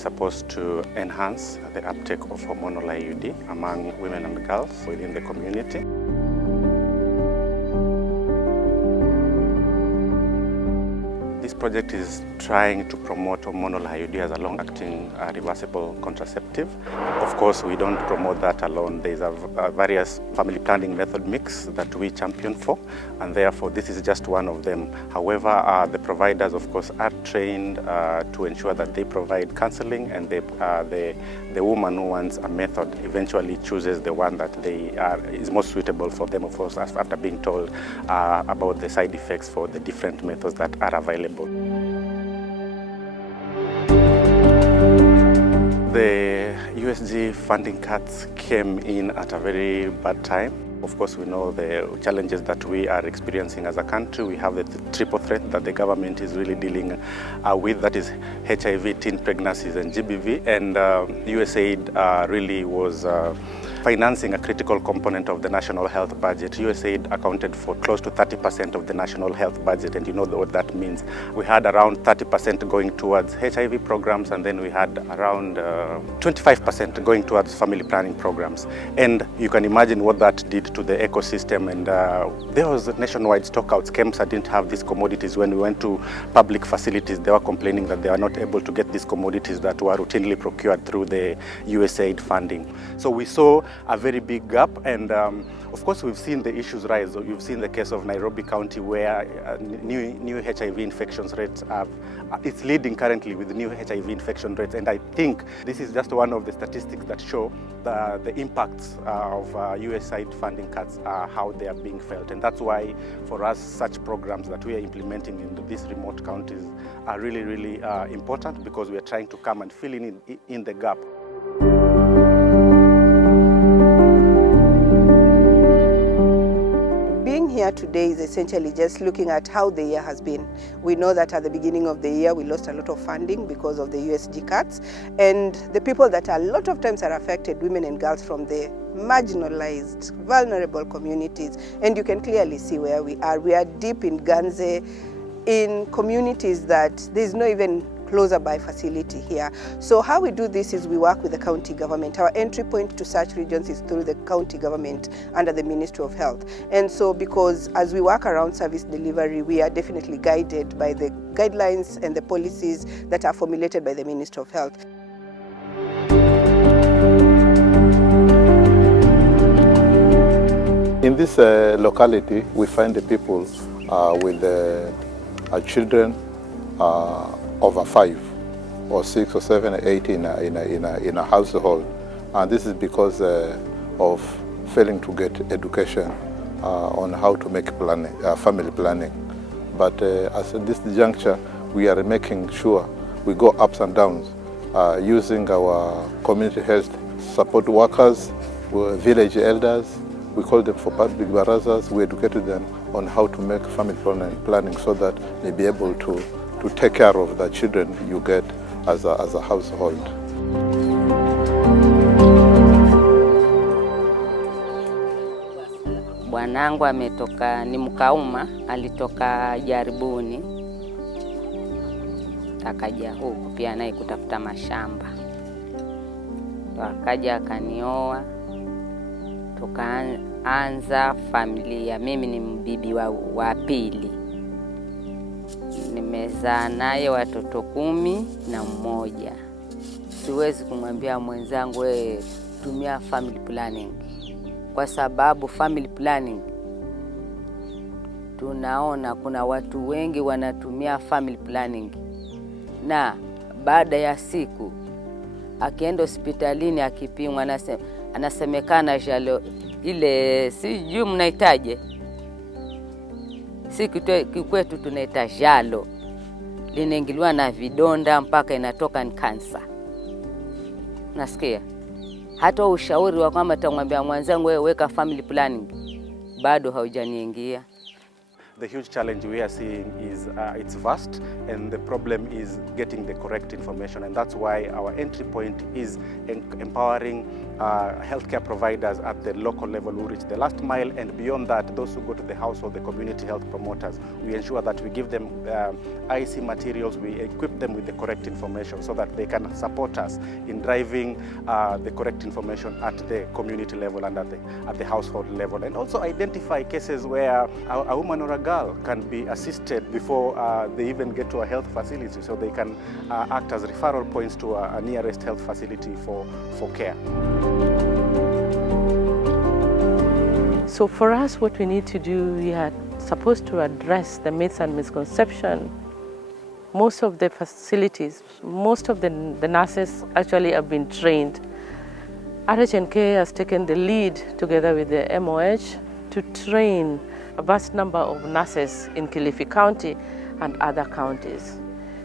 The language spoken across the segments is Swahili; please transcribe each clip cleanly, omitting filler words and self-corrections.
supposed to enhance the uptake of hormonal IUD among women and girls within the community. This project is trying to promote hormonal IUD as a long-acting reversible contraceptive. Of course, we don't promote that alone. There's a various family planning method mix that we champion for, and therefore this is just one of them. However, the providers, of course, are trained to ensure that they provide counseling, and the woman who wants a method eventually chooses the one that is most suitable for them, of course, after being told about the side effects for the different methods that are available. The USG funding cuts came in at a very bad time. Of course, we know the challenges that we are experiencing as a country. We have the triple threat that the government is really dealing with, that is HIV, teen pregnancies, and GBV. And USAID really was financing a critical component of the national health budget. USAID accounted for close to 30% of the national health budget, and you know what that means. We had around 30% going towards HIV programs, and then we had around 25% going towards family planning programs. And you can imagine what that did to the ecosystem. And there was nationwide stockouts. KEMSA didn't have these commodities. When we went to public facilities, they were complaining that they were not able to get these commodities that were routinely procured through the USAID funding. So we saw a very big gap, and of course we've seen the issues rise. You've seen the case of Nairobi County, where new HIV infections rates it's leading currently with the new HIV infection rates, and I think this is just one of the statistics that show the impacts of USAID funding cuts, how they are being felt. And that's why for us such programs that we are implementing in these remote counties are really, really important, because we are trying to come and fill in the gap. Here today is essentially just looking at how the year has been. We know that at the beginning of the year we lost a lot of funding because of the USG cuts, and the people that a lot of times are affected, women and girls from the marginalized, vulnerable communities. And you can clearly see where we are. We are deep in Ganze, in communities that there's no even closer by facility here. So how we do this is we work with the county government. Our entry point to such regions is through the county government under the Ministry of Health. And so because as we work around service delivery, we are definitely guided by the guidelines and the policies that are formulated by the Ministry of Health. In this locality, we find the people with children over 5 or 6 or 7 or 8 in a household, and this is because of failing to get education on how to make planning, family planning. But at this juncture, we are making sure we go ups and downs using our community health support workers, village elders. We call them for public barazas. We educated them on how to make family planning so that they be able to take care of the children you get as a household. Bwanangu ni Mkauma, alitoka Jaribuni akaja huku pia naye kutafuta mashamba. Akaja akanioa, tukaanza familia. Mimi ni mbibi wa pili. Nimezaa naye watoto 11. Siwezi kumwambia mwenzangu wewe tumia family planning, kwa sababu family planning tunaona kuna watu wengi wanatumia family planning, na baada ya siku akienda hospitalini akipimwa anasemekana jalo ile sijui mnahitaje, kwetu tunaita jalo, linaingiliwa na vidonda mpaka inatoka ni kansa. Nasikia hata ushauri wa kwamba tamwambia mwanzangu wewe weka family planning bado haujaniingia. the huge challenge we are seeing is it's vast, and the problem is getting the correct information, and that's why our entry point is empowering healthcare providers at the local level who reach the last mile, and beyond that, those who go to the household, the community health promoters. We ensure that we give them IC materials, we equip them with the correct information so that they can support us in driving the correct information at the community level and at the household level, and also identify cases where a woman or a girl can be assisted before they even get to a health facility, so they can act as referral points to a nearest health facility for care. So for us, what we need to do, we are supposed to address the myths and misconceptions. Most of the facilities, most of the nurses actually have been trained. RHNK has taken the lead together with the MOH to train a vast number of nurses in Kilifi County and other counties.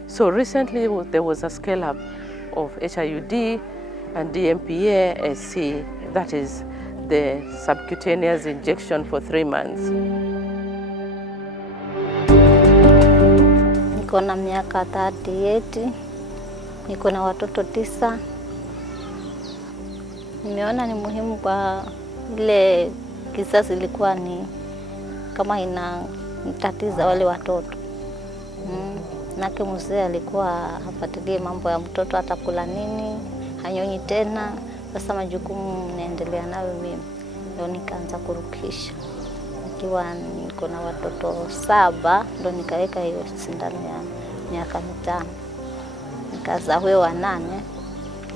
So recently there was a scale-up of HIUD and DMPA-SC, that is the subcutaneous injection for 3 months. Niko na miaka 38, niko na watoto 9. Nimeona ni muhimu kwa ile kisasi ilikuwa ni kama inatatiza wale watoto. Nake mzee alikuwa hapatilie mambo ya mtoto, atakula nini, hanyonyi tena. Sasa majukumu naendelea nayo mimi. Ndio nikaanza kurukisha. Nikiwa niko na watoto 7, ndio nikaweka hiyo sindano ya miaka 5. Nikazaa huyo wa 8,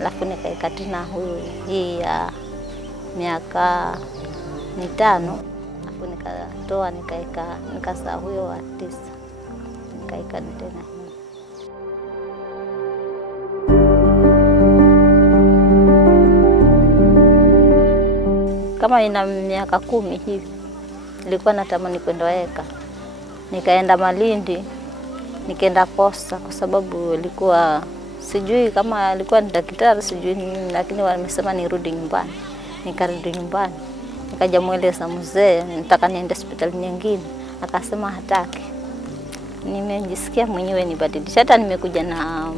alafu nikaeka tena huyu hii ya miaka 5, alafu nikatoa nikazaa huyo wa 9. Nikaeka tena. Kama ina miaka 10 hivi, nilikuwa natamani kwenda weka. Nikaenda Malindi, nikaenda Posta kwa sababu ilikuwa sijui kama alikuwa ni daktari sijui nini, lakini wamesema nirudi nyumbani. Nikarudi nyumbani. Nikaja mueleza mzee nataka niende hospitali nyingine. Akasema hataki. Nimejisikia mwenyewe nibadilisha, hata nimekuja na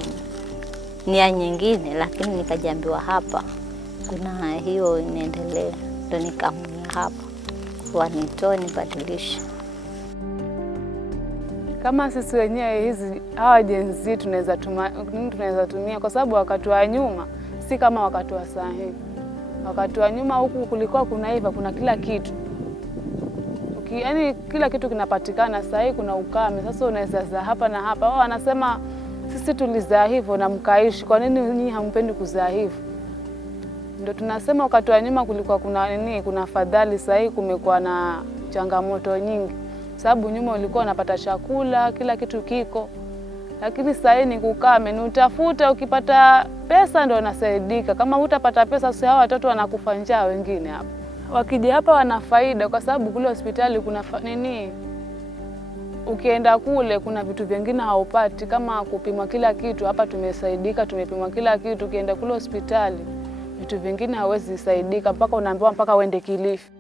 nia nyingine, lakini nikajiambiwa hapa kuna hiyo inaendelea. Ndio nikamwambia hapa wanitoe nibadilishe. Kama sisi wenyewe hizi hawa Ganze tunaweza tumia, kwa sababu wakati wa nyuma si kama wakati wa sasa hivi. Wakati wa nyuma huku kulikuwa kuna kila kitu. Yaani kila kitu kinapatikana, sasa hivi kuna ukame. Sasa unaweza za hapa na hapa. Wao wanasema sisi tulizaa hivyo na mkaishi, kwa nini nyinyi hampendi kuzaa hivyo? Ndio tunasema wakati wa nyuma kulikuwa kuna fadhali, sasa hivi kumekuwa na changamoto nyingi. Sababu nyuma ulikuwa unapata chakula, kila kitu kiko. Lakini sasa hivi ni kukame, ni utafuta, ukipata pesa ndio unasaidika. Kama hutapata pesa, sasa watoto wanakufa njaa wengine hapa. Wakija hapa wana faida kwa sababu kule hospitali kuna ukienda kule kuna vitu vingine haupati, kama kupimwa kila kitu. Hapa tumesaidika, tumepimwa kila kitu. Ukienda kule hospitali vitu vingine hawezi saidika, mpaka unaambiwa mpaka uende Kilifi.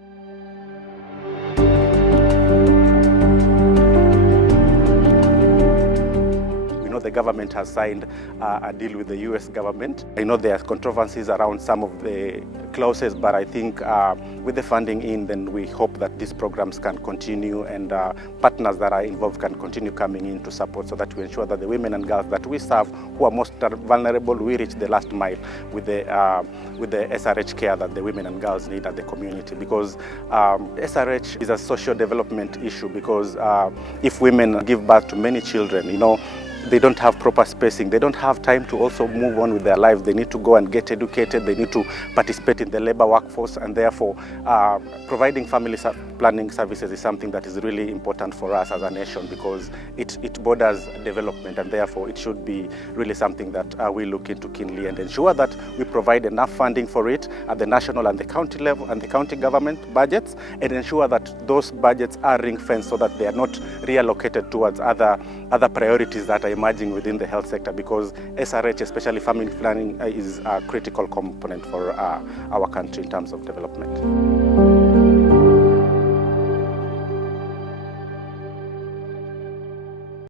The government has signed a deal with the US government. I know there are controversies around some of the clauses, but I think with the funding in, then we hope that these programs can continue, and partners that are involved can continue coming in to support, so that we ensure that the women and girls that we serve who are most vulnerable, we reach the last mile with the SRH care that the women and girls need at the community. Because SRH is a social development issue, because if women give birth to many children, they don't have proper spacing. They don't have time to also move on with their lives. They need to go and get educated. They need to participate in the labor workforce, and therefore providing family planning services is something that is really important for us as a nation, because it borders development, and therefore it should be really something that we look into keenly and ensure that we provide enough funding for it at the national and the county level and the county government budgets, and ensure that those budgets are ring-fenced so that they are not reallocated towards other priorities that are emerging within the health sector, because SRH, especially family planning, is a critical component for our country in terms of development.